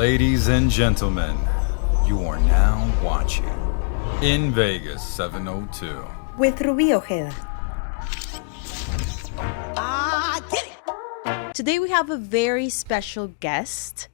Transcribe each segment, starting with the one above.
Ladies and gentlemen, you are now watching In Vegas 702. With Ruby Ojeda. Today we have a very special guest.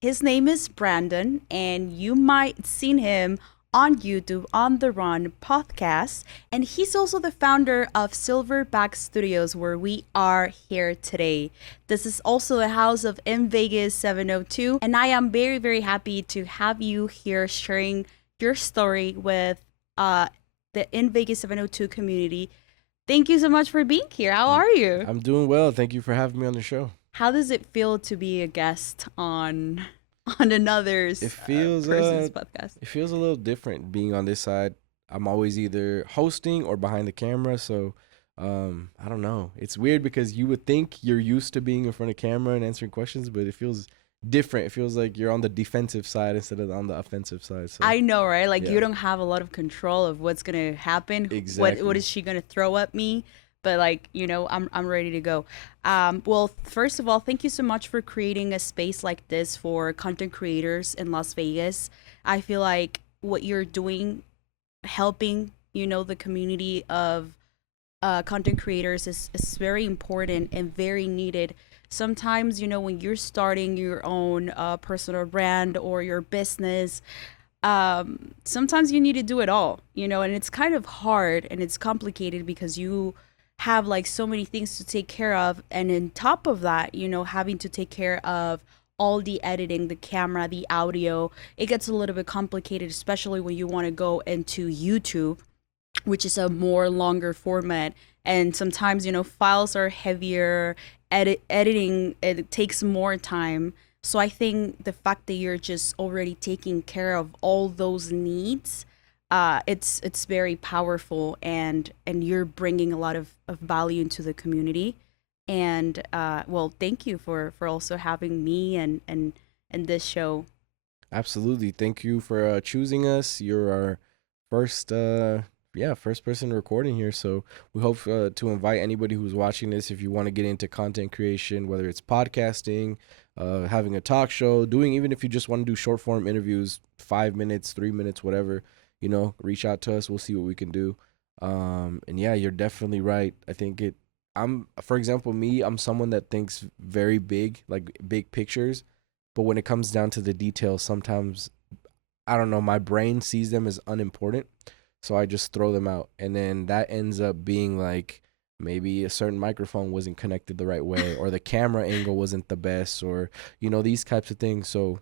His name is Brandon, and you might seen him on YouTube on the Run podcast. And he's also the founder of Silverback Studios, where we are here today. This is also the house of In Vegas 702. And I am very, very happy to have you here sharing your story with the In Vegas 702 community. Thank you so much for being here. How are you? I'm doing well. Thank you for having me on the show. How does it feel to be a guest on another's person's podcast? It feels a little different being on this side. I'm always either hosting or behind the camera, so I don't know. It's weird because you would think you're used to being in front of camera and answering questions, but it feels different. It feels like you're on the defensive side instead of on the offensive side. So I know, right? Like you don't have a lot of control of what's gonna happen. Exactly. What is she gonna throw at me? But like, you know, I'm ready to go. Well, first of all, thank you so much for creating a space like this for content creators in Las Vegas. I feel like what you're doing, helping, you know, the community of content creators is very important and very needed. Sometimes, you know, when you're starting your own personal brand or your business, sometimes you need to do it all, you know, and it's kind of hard and it's complicated because you have like so many things to take care of, and on top of that, you know, having to take care of all the editing, the camera, the audio, it gets a little bit complicated, especially when you want to go into YouTube, which is a more longer format, and sometimes, you know, files are heavier, editing it takes more time. So I think the fact that you're just already taking care of all those needs, it's very powerful, and you're bringing a lot of value into the community. And well, thank you for also having me and this show. Absolutely. Thank you for choosing us. You're our first first person recording here, so we hope to invite anybody who's watching this, if you want to get into content creation, whether it's podcasting, having a talk show, even if you just want to do short form interviews, 5 minutes, 3 minutes, whatever, you know, reach out to us. We'll see what we can do. And yeah, you're definitely right. I think for example, I'm someone that thinks very big, like big pictures, but when it comes down to the details, sometimes, I don't know, my brain sees them as unimportant. So I just throw them out. And then that ends up being like, maybe a certain microphone wasn't connected the right way, or the camera angle wasn't the best, or, you know, these types of things. So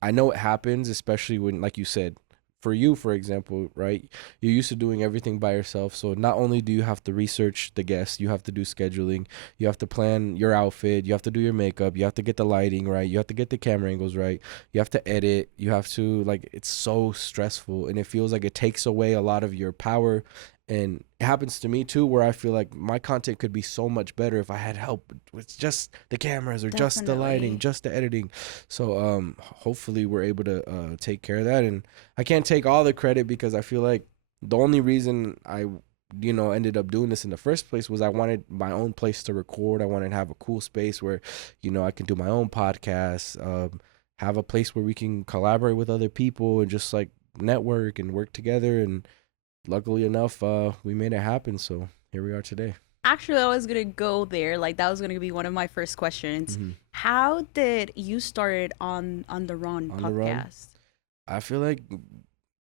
I know it happens, especially when, like you said, for you, for example, right? You're used to doing everything by yourself. So not only do you have to research the guests, you have to do scheduling, you have to plan your outfit, you have to do your makeup, you have to get the lighting right, you have to get the camera angles right, you have to edit, you have to, like, it's so stressful, and it feels like it takes away a lot of your power. And it happens to me too, where I feel like my content could be so much better if I had help with just the cameras or just the lighting, just the editing. So hopefully we're able to take care of that. And I can't take all the credit, because I feel like the only reason I, you know, ended up doing this in the first place was I wanted my own place to record. I wanted to have a cool space where, you know, I can do my own podcast, have a place where we can collaborate with other people and just like network and work together. And luckily enough, we made it happen. So here we are today. Actually, I was gonna go there. Like, that was gonna be one of my first questions. Mm-hmm. How did you start on the Run podcast? I feel like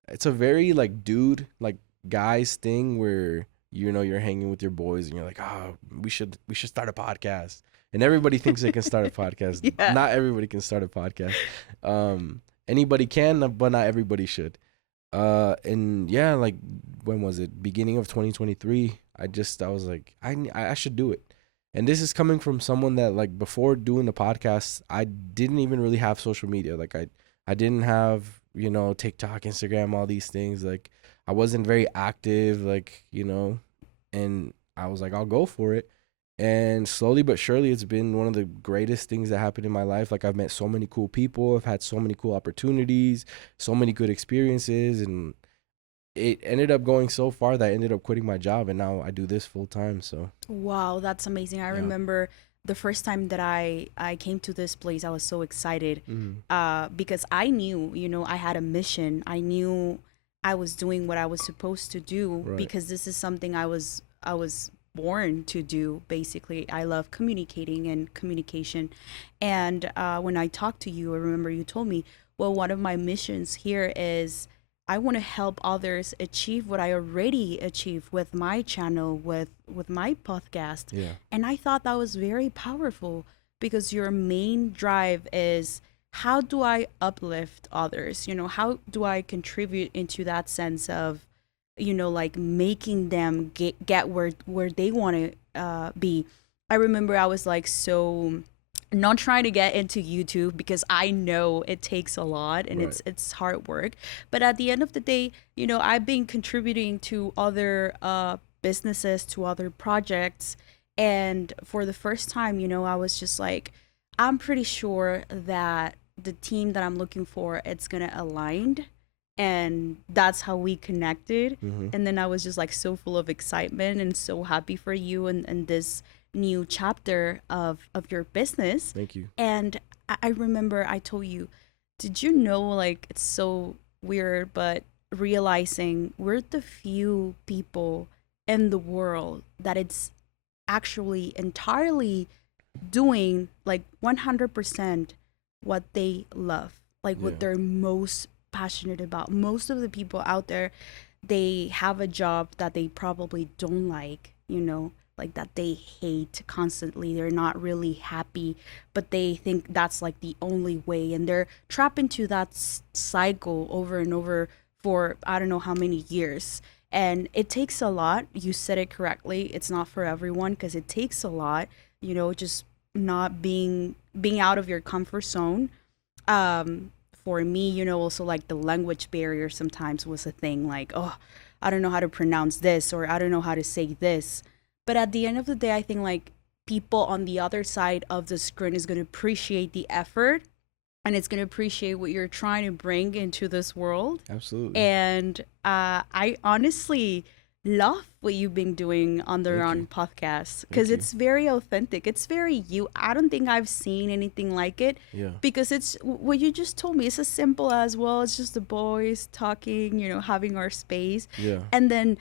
it's a very like dude, like guys thing where, you know, you're hanging with your boys and you're like, oh, we should start a podcast. And everybody thinks they can start a podcast. Yeah. Not everybody can start a podcast. Anybody can, but not everybody should. And yeah, like, when was it? Beginning of 2023. I was like, I should do it. And this is coming from someone that, like, before doing the podcast, I didn't even really have social media. Like, I didn't have, you know, TikTok, Instagram, all these things. Like, I wasn't very active, like, you know, and I was like, I'll go for it. And slowly but surely, it's been one of the greatest things that happened in my life. Like, I've met so many cool people. I've had so many cool opportunities, so many good experiences. And it ended up going so far that I ended up quitting my job. And now I do this full time. So. Wow, that's amazing. I remember the first time that I came to this place, I was so excited, Mhm. because I knew, I had a mission. I knew I was doing what I was supposed to do, Right. because this is something I was born to do. Basically, I love communicating and communication. And when I talked to you, I remember you told me, well, one of my missions here is I want to help others achieve what I already achieved with my channel, with my podcast. Yeah. And I thought that was very powerful, because your main drive is, how do I uplift others? How do I contribute into that sense of, like making them get where they want to be. I remember I was like, so not trying to get into YouTube, because I know it takes a lot and Right. it's hard work. But at the end of the day, I've been contributing to other businesses, to other projects, and for the first time, I was just like, I'm pretty sure that the team that I'm looking for, it's gonna align, and that's how we connected. Mm-hmm. And then I was just like so full of excitement and so happy for you, and this new chapter of your business. Thank you. And I remember I told you, did you know, like, it's so weird, but realizing we're the few people in the world that it's actually entirely doing like 100% what they love, like Yeah. what they're most passionate about. Most of the people out there, they have a job that they probably don't like, like that they hate constantly. They're not really happy, but they think that's like the only way. And they're trapped into that cycle over and over for I don't know how many years. And it takes a lot. You said it correctly. It's not for everyone, because it takes a lot, just not being out of your comfort zone. For me, also like the language barrier sometimes was a thing, like, oh, I don't know how to pronounce this, or I don't know how to say this. But at the end of the day, I think like people on the other side of the screen is going to appreciate the effort, and it's going to appreciate what you're trying to bring into this world. Absolutely. And I honestly love what you've been doing on the Thank Run you. podcast, because you. it's very authentic. It's very you. I don't think I've seen anything like it, Yeah. because it's what you just told me. It's as simple as, well, it's just the boys talking, having our space. Yeah. And then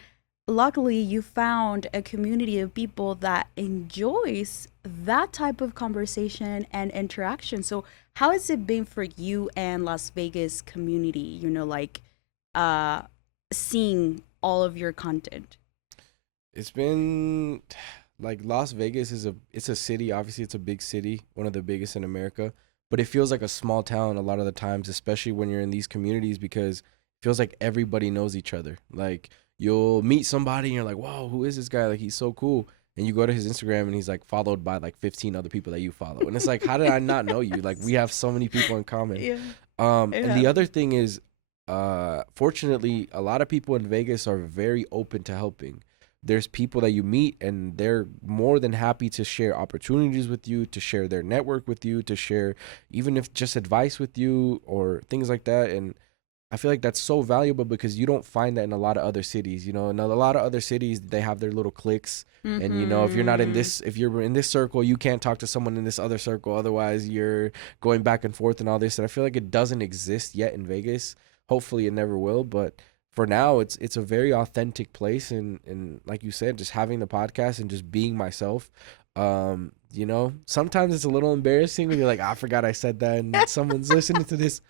luckily you found a community of people that enjoys that type of conversation and interaction. So how has it been for you and Las Vegas community, like uh seeing all of your content? It's been like Las Vegas it's a city. Obviously, it's a big city, one of the biggest in America. But it feels like a small town a lot of the times, especially when you're in these communities, because it feels like everybody knows each other. Like you'll meet somebody and you're like, "Whoa, who is this guy? Like he's so cool." And you go to his Instagram and he's like followed by like 15 other people that you follow. And it's like, how did I not know you? Like we have so many people in common. Yeah. And the other thing is, fortunately, a lot of people in Vegas are very open to helping. There's people that you meet and they're more than happy to share opportunities with you, to share their network with you, to share even if just advice with you or things like that. And I feel like that's so valuable because you don't find that in a lot of other cities. In a lot of other cities, they have their little cliques. And, if you're not in this, if you're in this circle, you can't talk to someone in this other circle. Otherwise, you're going back and forth and all this. And I feel like it doesn't exist yet in Vegas. Hopefully it never will. But for now, it's a very authentic place. And like you said, just having the podcast and just being myself. Sometimes it's a little embarrassing when you're like, I forgot I said that and someone's listening to this.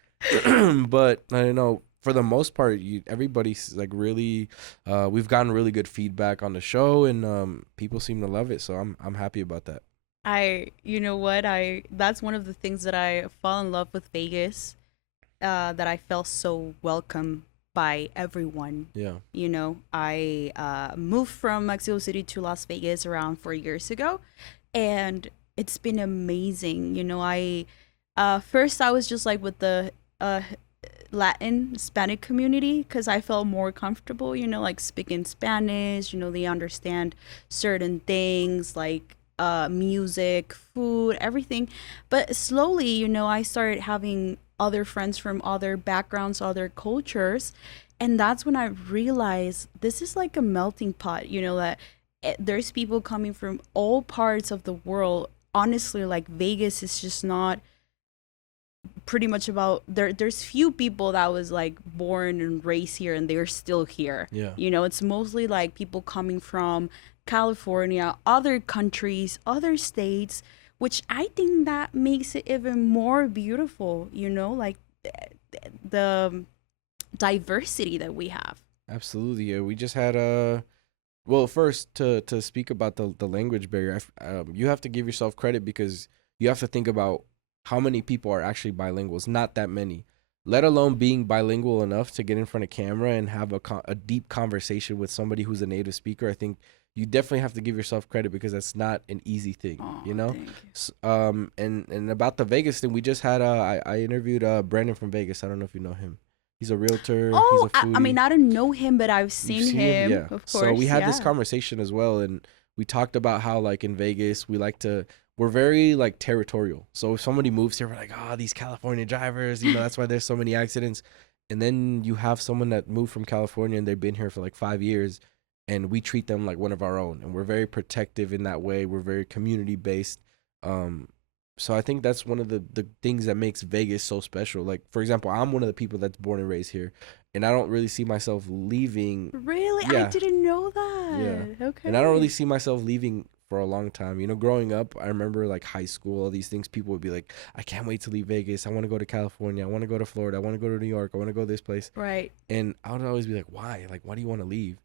But I don't know. For the most part, everybody's like really. We've gotten really good feedback on the show, and people seem to love it. So I'm happy about that. You know what? That's one of the things that I fall in love with Vegas. That I felt so welcome by everyone. Yeah. I moved from Mexico City to Las Vegas around 4 years ago, and it's been amazing. First I was just like with the Latin Hispanic community because I felt more comfortable, like speaking Spanish. They understand certain things like music, food, everything. But slowly, I started having other friends from other backgrounds, other cultures. And that's when I realized this is like a melting pot, that there's people coming from all parts of the world honestly, like Vegas is just not pretty much about there's few people that was like born and raised here and they're still here. Yeah. You know, it's mostly like people coming from California, other countries, other states, which I think that makes it even more beautiful, you know, like the diversity that we have. Absolutely. Yeah. We just had well, first to speak about the language barrier, you have to give yourself credit because you have to think about how many people are actually bilingual. It's not that many, let alone being bilingual enough to get in front of camera and have a deep conversation with somebody who's a native speaker. I think you definitely have to give yourself credit because that's not an easy thing, Oh, you know? thank you. And about the Vegas thing, we just had, I interviewed Brandon from Vegas. I don't know if you know him. He's a realtor. He's Oh, a foodie. I mean, I don't know him, but I've You've seen him, Yeah. of course. So we had this yeah. conversation as well, and we talked about how, like, in Vegas, we're very like territorial. So if somebody moves here, we're like, oh, these California drivers, you know, that's why there's so many accidents. And then you have someone that moved from California and they've been here for like 5 years, and we treat them like one of our own, and we're very protective in that way. We're very community based. So I think that's one of the things that makes Vegas so special. Like, for example, I'm one of the people that's born and raised here, and I don't really see myself leaving. Really? Yeah. I didn't know that. Yeah. Okay. And I don't really see myself leaving for a long time. You know, growing up, I remember like high school, all these things, people would be like, I can't wait to leave Vegas. I want to go to California. I want to go to Florida. I want to go to New York. I want to go this place. Right. And I would always be like, why? Like, why do you want to leave?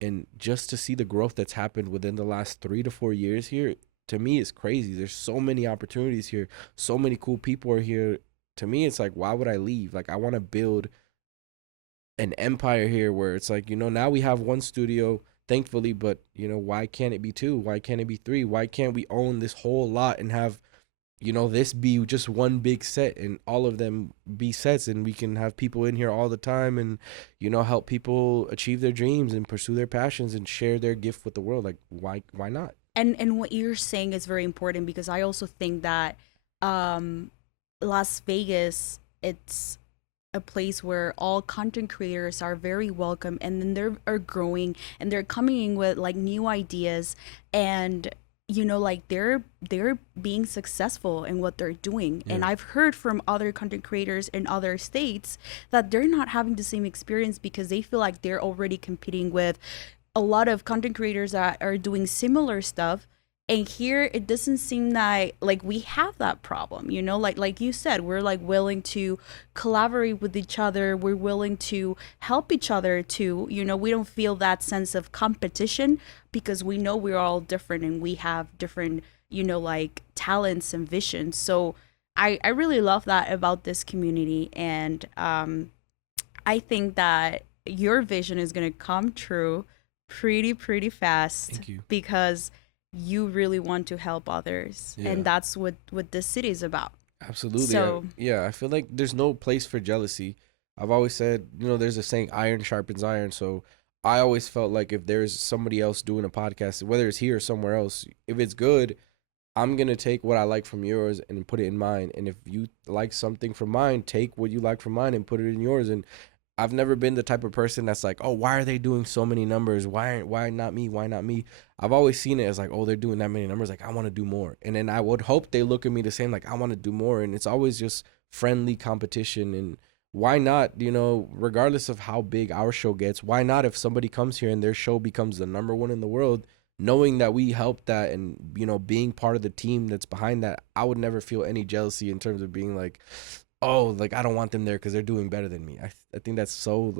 And just to see the growth that's happened within the last 3 to 4 years here, to me, it's crazy. There's so many opportunities here. So many cool people are here. To me, it's like, why would I leave? Like, I want to build an empire here where it's like, you know, now we have one studio, thankfully, but, you know, why can't it be 2? Why can't it be 3? Why can't we own this whole lot and have, you know, this be just one big set and all of them be sets, and we can have people in here all the time and, you know, help people achieve their dreams and pursue their passions and share their gift with the world. Like, why not? And what you're saying is very important because I also think that Las Vegas, it's a place where all content creators are very welcome, and then they're growing and they're coming in with like new ideas, and you know, like they're being successful in what they're doing. Yeah. And I've heard from other content creators in other states that they're not having the same experience because they feel like they're already competing with a lot of content creators that are doing similar stuff. And here it doesn't seem like we have that problem, you know, like you said, we're like willing to collaborate with each other, we're willing to help each other to, you know, we don't feel that sense of competition because we know we're all different and we have different, you know, like talents and visions. So I really love that about this community. And I think that your vision is going to come true pretty fast. Thank you. Because you really want to help others. Yeah. And that's what this city is about. Absolutely. So- I feel like there's no place for jealousy. I've always said, you know, there's a saying, iron sharpens iron. So I always felt like if there's somebody else doing a podcast, whether it's here or somewhere else, if it's good, I'm going to take what I like from yours and put it in mine. And if you like something from mine, take what you like from mine and put it in yours. And I've never been the type of person that's like, oh, why are they doing so many numbers? Why not me? Why not me? I've always seen it as like, oh, they're doing that many numbers. Like, I want to do more. And then I would hope they look at me the same, like, I want to do more. And it's always just friendly competition. And why not, you know, regardless of how big our show gets, why not if somebody comes here and their show becomes the #1 in the world, knowing that we helped that and, you know, being part of the team that's behind that, I would never feel any jealousy in terms of being like, oh, like I don't want them there because they're doing better than me. I think that's so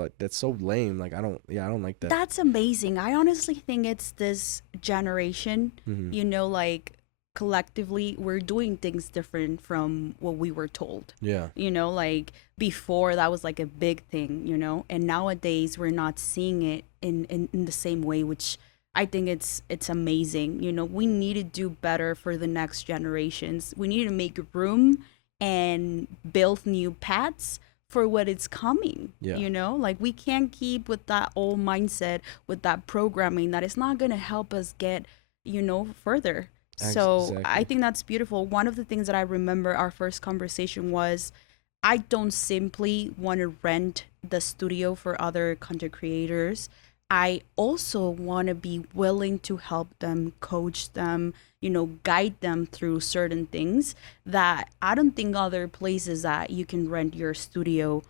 lame. Like I don't like that. That's amazing. I honestly think it's this generation, Mhm. you know, like collectively we're doing things different from what we were told. Yeah. You know, like before that was like a big thing, you know, and nowadays we're not seeing it in the same way, which I think it's amazing. You know, we need to do better for the next generations. We need to make room and build new paths for what is coming. Yeah. You know, like we can't keep with that old mindset, with that programming that is not going to help us get, you know, further. So Exactly. I think that's beautiful. One of the things that I remember our first conversation was, I don't simply want to rent the studio for other content creators. I also want to be willing to help them, coach them, guide them through certain things that I don't think other places that you can rent your studio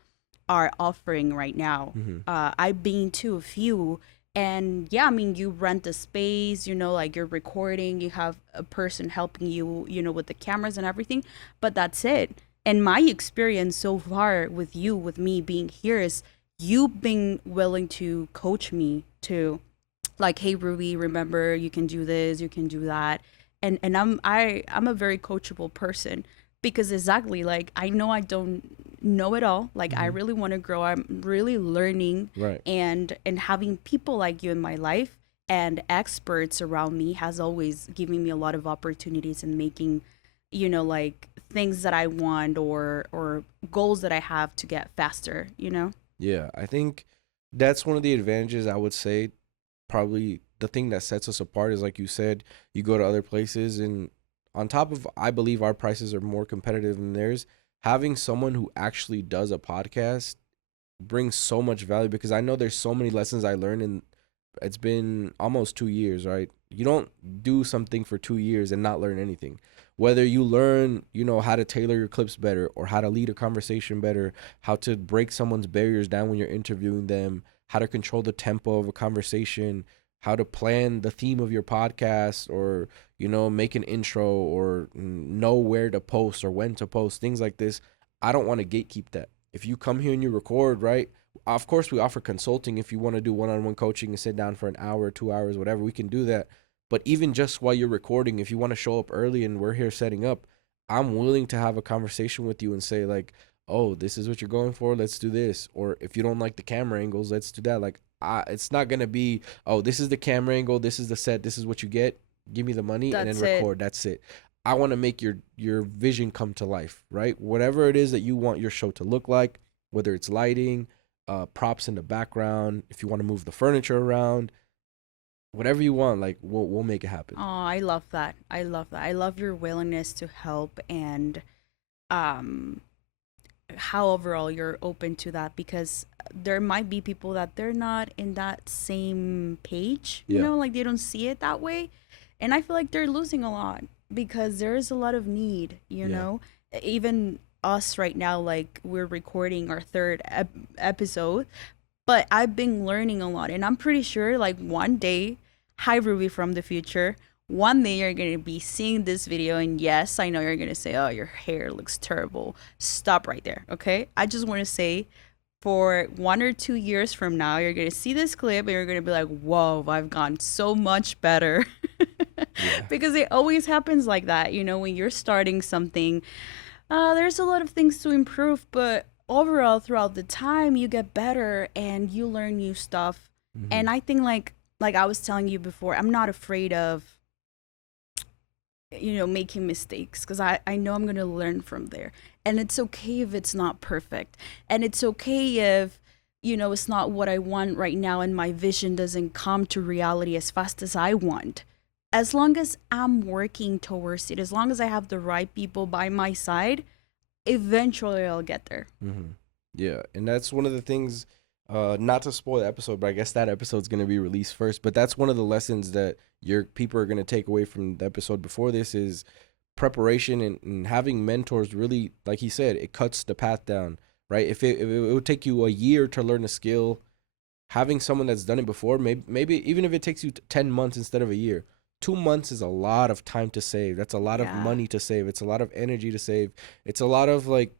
are offering right now. Mm-hmm. I've been to a few, and yeah, I mean, you rent a space, like you're recording, you have a person helping you, with the cameras and everything, but that's it. And my experience so far with you, with me being here, is you've been willing to coach me to, like, hey Ruby, remember you can do this, you can do that. And I'm a very coachable person, because exactly, like, I know I don't know it all. Like, I Mm-hmm. really want to grow. I'm really learning, Right. and having people like you in my life and experts around me has always given me a lot of opportunities in making, like, things that I want, or goals that I have to get faster. Yeah, I think that's one of the advantages. I would say probably the thing that sets us apart is, like you said, you go to other places, and on top of, I believe our prices are more competitive than theirs. Having someone who actually does a podcast brings so much value, because I know there's so many lessons I learned, and it's been almost 2 years, right? You don't do something for 2 years and not learn anything. Whether you learn, how to tailor your clips better, or how to lead a conversation better, how to break someone's barriers down when you're interviewing them, how to control the tempo of a conversation, how to plan the theme of your podcast, or, make an intro, or know where to post or when to post, things like this. I don't want to gatekeep that. If you come here and you record, right? Of course, we offer consulting. If you want to do one-on-one coaching and sit down for an hour, 2 hours, whatever, we can do that. But even just while you're recording, if you want to show up early and we're here setting up, I'm willing to have a conversation with you and say, like, oh, this is what you're going for, let's do this. Or if you don't like the camera angles, let's do that. Like, it's not going to be, oh, this is the camera angle, this is the set, this is what you get, give me the money, and then That's it. record. That's it. I want to make your vision come to life, right? Whatever it is that you want your show to look like, whether it's lighting, props in the background, if you want to move the furniture around, whatever you want, like, we'll make it happen. Oh, I love that. I love that. I love your willingness to help, and um how overall you're open to that, because there might be people that they're not in that same page, Yeah. like they don't see it that way. And I feel like they're losing a lot, because there is a lot of need, Yeah. Even us right now, like, we're recording our third episode, but I've been learning a lot, and I'm pretty sure, like, one day, hi Ruby from the future, one day you're gonna be seeing this video, and yes, I know you're gonna say, oh, your hair looks terrible. Stop right there, okay? I just want to say, for 1 or 2 years from now, you're gonna see this clip and you're gonna be like, whoa, I've gone so much better. Yeah. Because it always happens like that, when you're starting something, there's a lot of things to improve, but overall, throughout the time, you get better and you learn new stuff. Mm-hmm. And I think, like I was telling you before, I'm not afraid of, making mistakes, because I know I'm going to learn from there. And it's okay if it's not perfect. And it's okay if, it's not what I want right now and my vision doesn't come to reality as fast as I want. As long as I'm working towards it, as long as I have the right people by my side, eventually I'll get there. Mm-hmm. Yeah, and that's one of the things, not to spoil the episode, but I guess that episode's going to be released first. But that's one of the lessons that your people are going to take away from the episode before this is preparation, and having mentors. Really, like he said, it cuts the path down, right? If it would take you a year to learn a skill, having someone that's done it before, maybe even if it takes you 10 months instead of a year, 2 months is a lot of time to save. That's a lot of Yeah. money to save. It's a lot of energy to save. It's a lot of, like,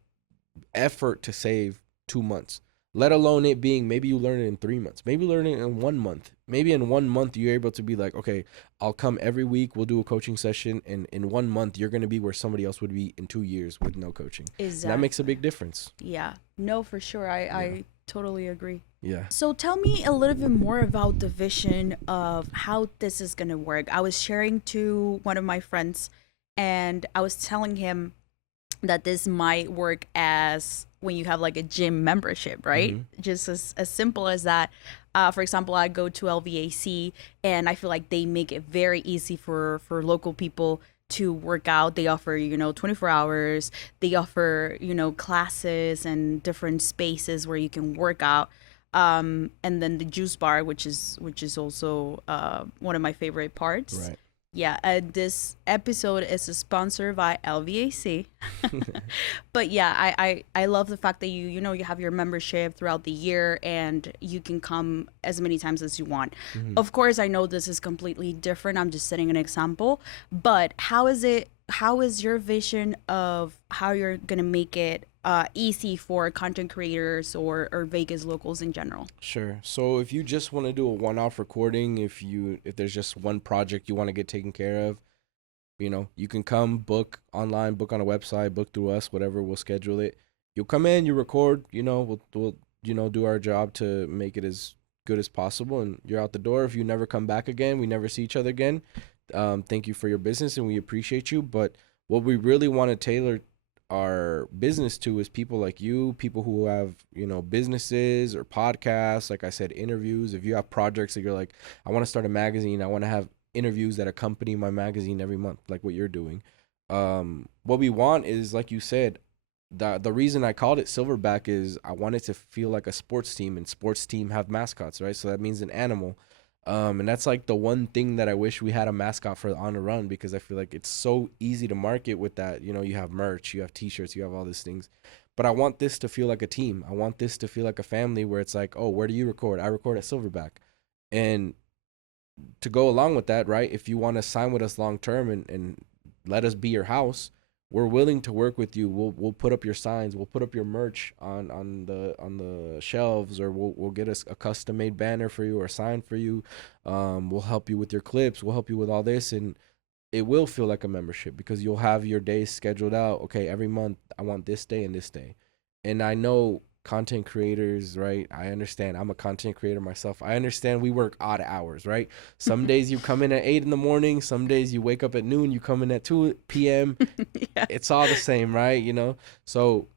effort to save 2 months, let alone it being, maybe you learn it in 3 months, maybe learn it in 1 month. Maybe in 1 month you're able to be like, okay, I'll come every week, we'll do a coaching session, and in 1 month you're going to be where somebody else would be in 2 years with no coaching. Exactly. And that makes a big difference. Yeah. No, for sure. I totally agree. Yeah. So tell me a little bit more about the vision of how this is going to work. I was sharing to one of my friends, and I was telling him that this might work as when you have like a gym membership, right? Just as simple as that. For example, I go to LVAC, and I feel like they make it very easy for local people to work out. They offer, 24 hours. They offer, classes and different spaces where you can work out. and then the juice bar, which is also one of my favorite parts. Right. Yeah, this episode is sponsored by LVAC. But yeah, I love the fact that you have your membership throughout the year and you can come as many times as you want. Of course, I know this is completely different. I'm just setting an example. But how is your vision of how you're gonna make it easy for content creators or Vegas locals in general? Sure. So if you just want to do a one-off recording, if there's just one project you want to get taken care of, you can come book online, book on a website, book through us, whatever, we'll schedule it. You'll come in, you record, we'll do our job to make it as good as possible, and you're out the door. If you never come back again, we never see each other again. Thank you for your business and we appreciate you. But what we really want to tailor our business to is people like you, people who have, businesses or podcasts, like I said, interviews. If you have projects that you're like, I want to start a magazine, I want to have interviews that accompany my magazine every month, like what you're doing. What we want is, like you said, the reason I called it Silverback is I want it to feel like a sports team, and sports team have mascots, right? So that means an animal. And that's like the one thing that I wish we had a mascot for On the Run, because I feel like it's so easy to market with that. You have merch, you have t-shirts, you have all these things. But I want this to feel like a team. I want this to feel like a family where it's like, oh, where do you record? I record at Silverback. And to go along with that, right, if you want to sign with us long term and let us be your house, we're willing to work with you. We'll put up your signs, we'll put up your merch on the shelves, or we'll get us a custom made banner for you or a sign for you. We'll help you with your clips, we'll help you with all this, and it will feel like a membership because you'll have your days scheduled out. Okay, every month I want this day and this day. And I know content creators, right? I understand. I'm a content creator myself. I understand we work odd hours, right? Some days you come in at 8 in the morning. Some days you wake up at noon. You come in at 2 p.m. Yeah. It's all the same, right? So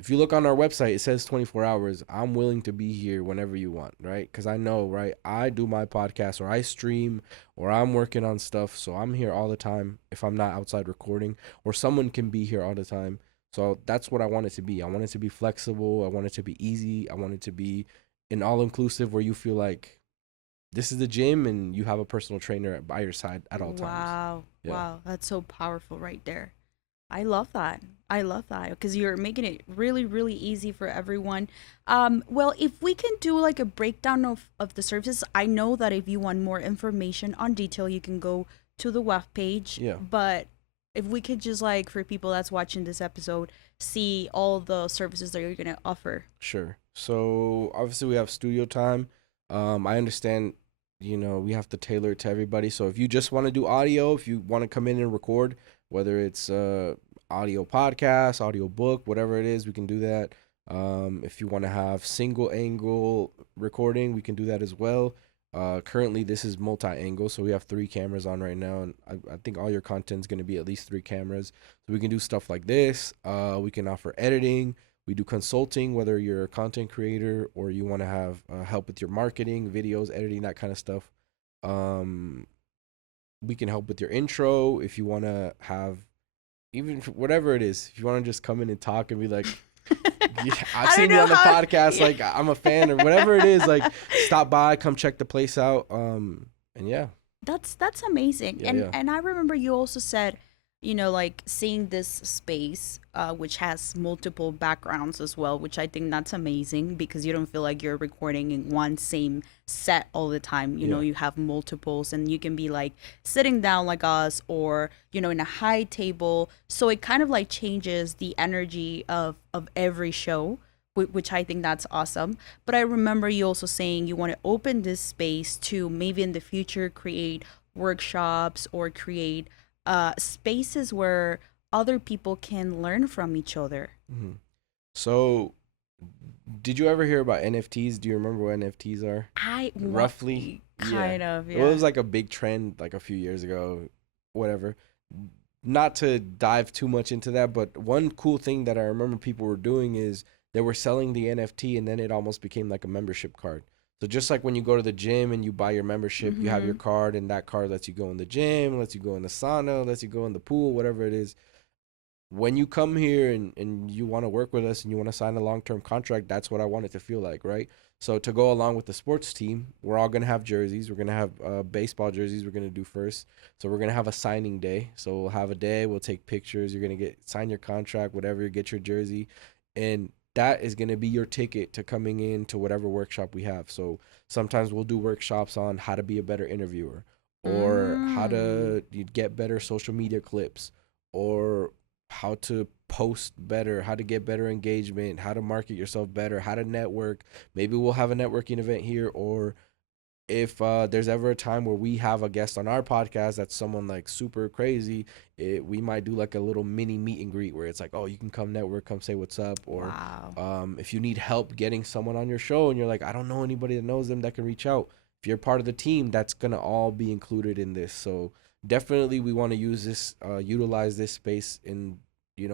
if you look on our website, it says 24 hours. I'm willing to be here whenever you want, right? Because I know, right? I do my podcast, or I stream, or I'm working on stuff. So I'm here all the time if I'm not outside recording, or someone can be here all the time. So that's what I want it to be. I want it to be flexible. I want it to be easy. I want it to be an all-inclusive where you feel like this is the gym and you have a personal trainer by your side at all times. Wow. Yeah. Wow. That's so powerful right there. I love that. Because you're making it really, really easy for everyone. Well, if we can do like a breakdown of the services, I know that if you want more information on detail, you can go to the web page. Yeah. But if we could just, like, for people that's watching this episode, see all the services that you're going to offer. Sure. So obviously we have studio time. I understand, we have to tailor it to everybody. So if you just want to do audio, if you want to come in and record, whether it's audio podcast, audio book, whatever it is, we can do that. If you want to have single angle recording, we can do that as well. Currently this is multi-angle, so we have 3 cameras on right now, and I think all your content is going to be at least 3 cameras. So we can do stuff like this. We can offer editing. We do consulting, whether you're a content creator or you want to have help with your marketing, videos, editing, that kind of stuff. We can help with your intro if you want to have, even whatever it is, if you want to just come in and talk and be like, yeah, I've seen you on the podcast, yeah. like I'm a fan, or whatever it is, like stop by, come check the place out. And yeah, That's amazing. Yeah, and yeah. and I remember you also said, like seeing this space, which has multiple backgrounds as well, which I think that's amazing because you don't feel like you're recording in one same set all the time. Yeah. You have multiples, and you can be like sitting down like us, or in a high table. So it kind of like changes the energy of every show, which I think that's awesome. But I remember you also saying you want to open this space to maybe in the future create workshops or create spaces where other people can learn from each other. Mm-hmm. So did you ever hear about NFTs? Do you remember what NFTs are? Roughly? Kind of, yeah. Well, it was like a big trend like a few years ago, whatever. Not to dive too much into that, but one cool thing that I remember people were doing is they were selling the NFT, and then it almost became like a membership card. So just like when you go to the gym and you buy your membership, you have your card, and that card lets you go in the gym, lets you go in the sauna, lets you go in the pool, whatever it is. when you come here and you want to work with us and you want to sign a long-term contract, that's what I want it to feel like, right? So to go along with the sports team, we're all going to have jerseys. We're going to have baseball jerseys we're going to do first. So we're going to have a signing day. So we'll have a day. We'll take pictures. You're going to sign your contract, whatever, get your jersey. And that is going to be your ticket to coming in to whatever workshop we have. So sometimes we'll do workshops on how to be a better interviewer or how to get better social media clips or how to post better, how to get better engagement, how to market yourself better, how to network. Maybe we'll have a networking event here, or if there's ever a time where we have a guest on our podcast that's someone like super crazy, we might do like a little mini meet and greet where it's like, oh, you can come network, come say what's up. Or if you need help getting someone on your show and you're like, I don't know anybody that knows them that can reach out. If you're part of the team, that's going to all be included in this. So definitely we want to use this, utilize this space in,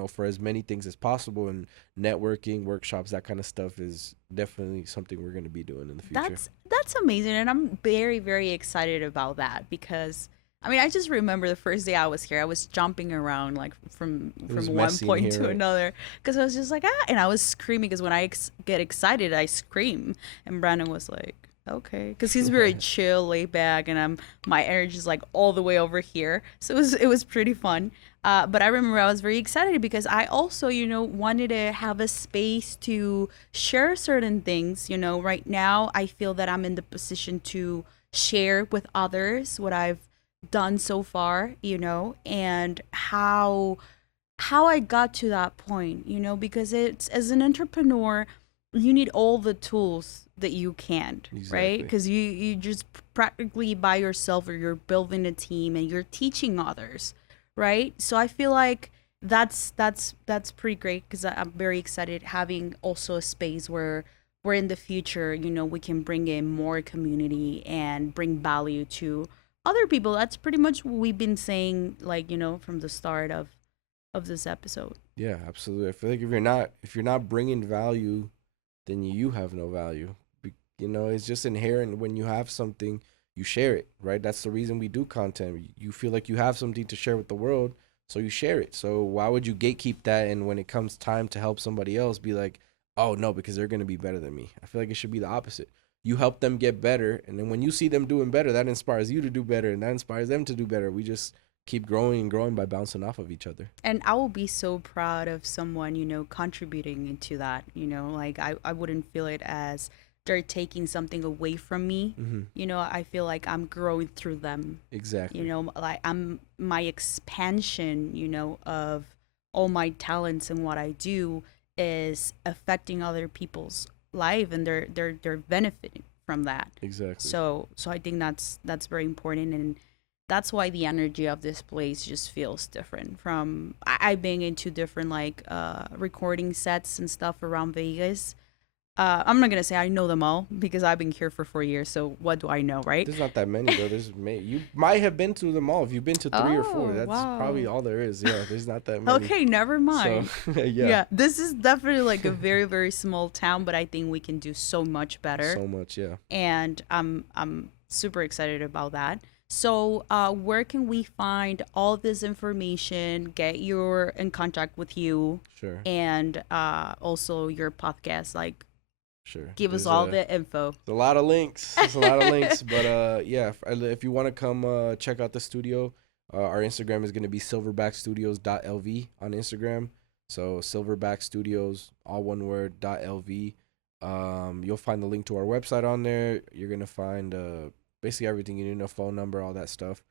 for as many things as possible, and networking, workshops, that kind of stuff is definitely something we're going to be doing in the future. That's amazing, and I'm very, very excited about that because I just remember the first day I was here, I was jumping around like from one point to another because I was just like and I was screaming because when I get excited, I scream, and Brandon was like, okay, because he's very chill, laid back, and my energy is like all the way over here, so it was pretty fun. But I remember I was very excited because I also, wanted to have a space to share certain things. Right now I feel that I'm in the position to share with others what I've done so far, and how I got to that point, because it's, as an entrepreneur, you need all the tools that you can, right? Because you just practically by yourself, or you're building a team and you're teaching others, right? So I feel like that's pretty great because I'm very excited having also a space where in the future, we can bring in more community and bring value to other people. That's pretty much what we've been saying, like, from the start of this episode. Yeah, absolutely. I feel like if you're not bringing value, then you have no value. It's just inherent when you have something, you share it, right? That's the reason we do content. You feel like you have something to share with the world, so you share it. So why would you gatekeep that? And when it comes time to help somebody else, be like, oh no, because they're going to be better than me. I feel like it should be the opposite. You help them get better, and then when you see them doing better, that inspires you to do better, and that inspires them to do better. We just keep growing and growing by bouncing off of each other. And I will be so proud of someone, contributing into that, like I wouldn't feel it as they're taking something away from me. I feel like I'm growing through them. Exactly. Like my expansion, of all my talents and what I do is affecting other people's life, and they're benefiting from that. Exactly. So I think that's very important, and that's why the energy of this place just feels different from I've been into different like recording sets and stuff around Vegas. I'm not gonna say I know them all because I've been here for 4 years. So what do I know, right? There's not that many though. You might have been to them all. If you've been to 3 or 4, that's probably all there is. Yeah, there's not that many. Okay, never mind. So, yeah, this is definitely like a very, very small town, but I think we can do so much better. So much, yeah. And I'm super excited about that. So where can we find all this information, get in contact with you? Sure. And also your podcast, like, sure. Give us all the info. There's a lot of links. But yeah, if you want to come check out the studio, our Instagram is going to be silverbackstudios.lv on Instagram. So Silverback Studios, all one word, .lv. You'll find the link to our website on there. You're going to find basically everything you need, a phone number, all that stuff.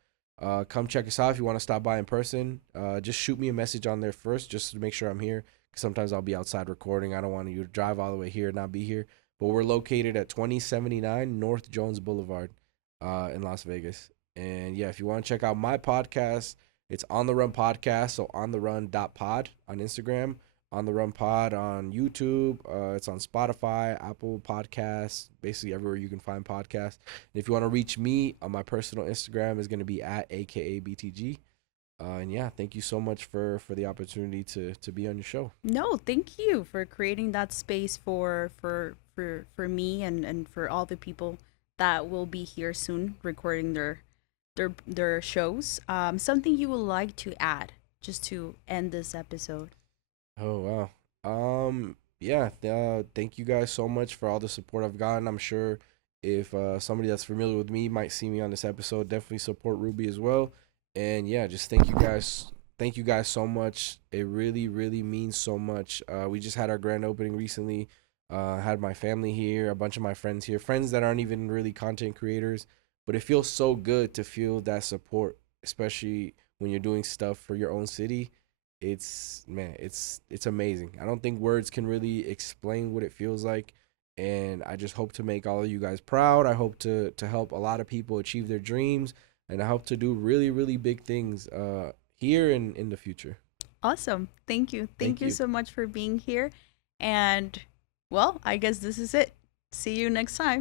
Come check us out if you want to stop by in person. Just shoot me a message on there first, just to make sure I'm here. Sometimes I'll be outside recording. I don't want you to drive all the way here and not be here. But we're located at 2079 North Jones Boulevard in Las Vegas. And yeah, if you want to check out my podcast, it's On the Run Podcast. So ontherun.pod on Instagram, On the Run Pod on YouTube. It's on Spotify, Apple Podcasts, basically everywhere you can find podcasts. And if you want to reach me on my personal Instagram, is going to be at AKABTG. And yeah, thank you so much for the opportunity to be on your show. No, thank you for creating that space for me and for all the people that will be here soon recording their shows. Something you would like to add just to end this episode? Oh wow. Yeah. Thank you guys so much for all the support I've gotten. I'm sure if somebody that's familiar with me might see me on this episode, definitely support Ruby as well. And yeah, just thank you guys. Thank you guys so much. It really, really means so much. We just had our grand opening recently. Had my family here, a bunch of my friends here, friends that aren't even really content creators, but it feels so good to feel that support, especially when you're doing stuff for your own city. It's man, it's amazing. I don't think words can really explain what it feels like, and I just hope to make all of you guys proud. I hope to help a lot of people achieve their dreams, and I hope to do really, really big things here and in the future. Awesome. Thank you. Thank Thank you you. so much for being here. And well, I guess this is it. See you next time.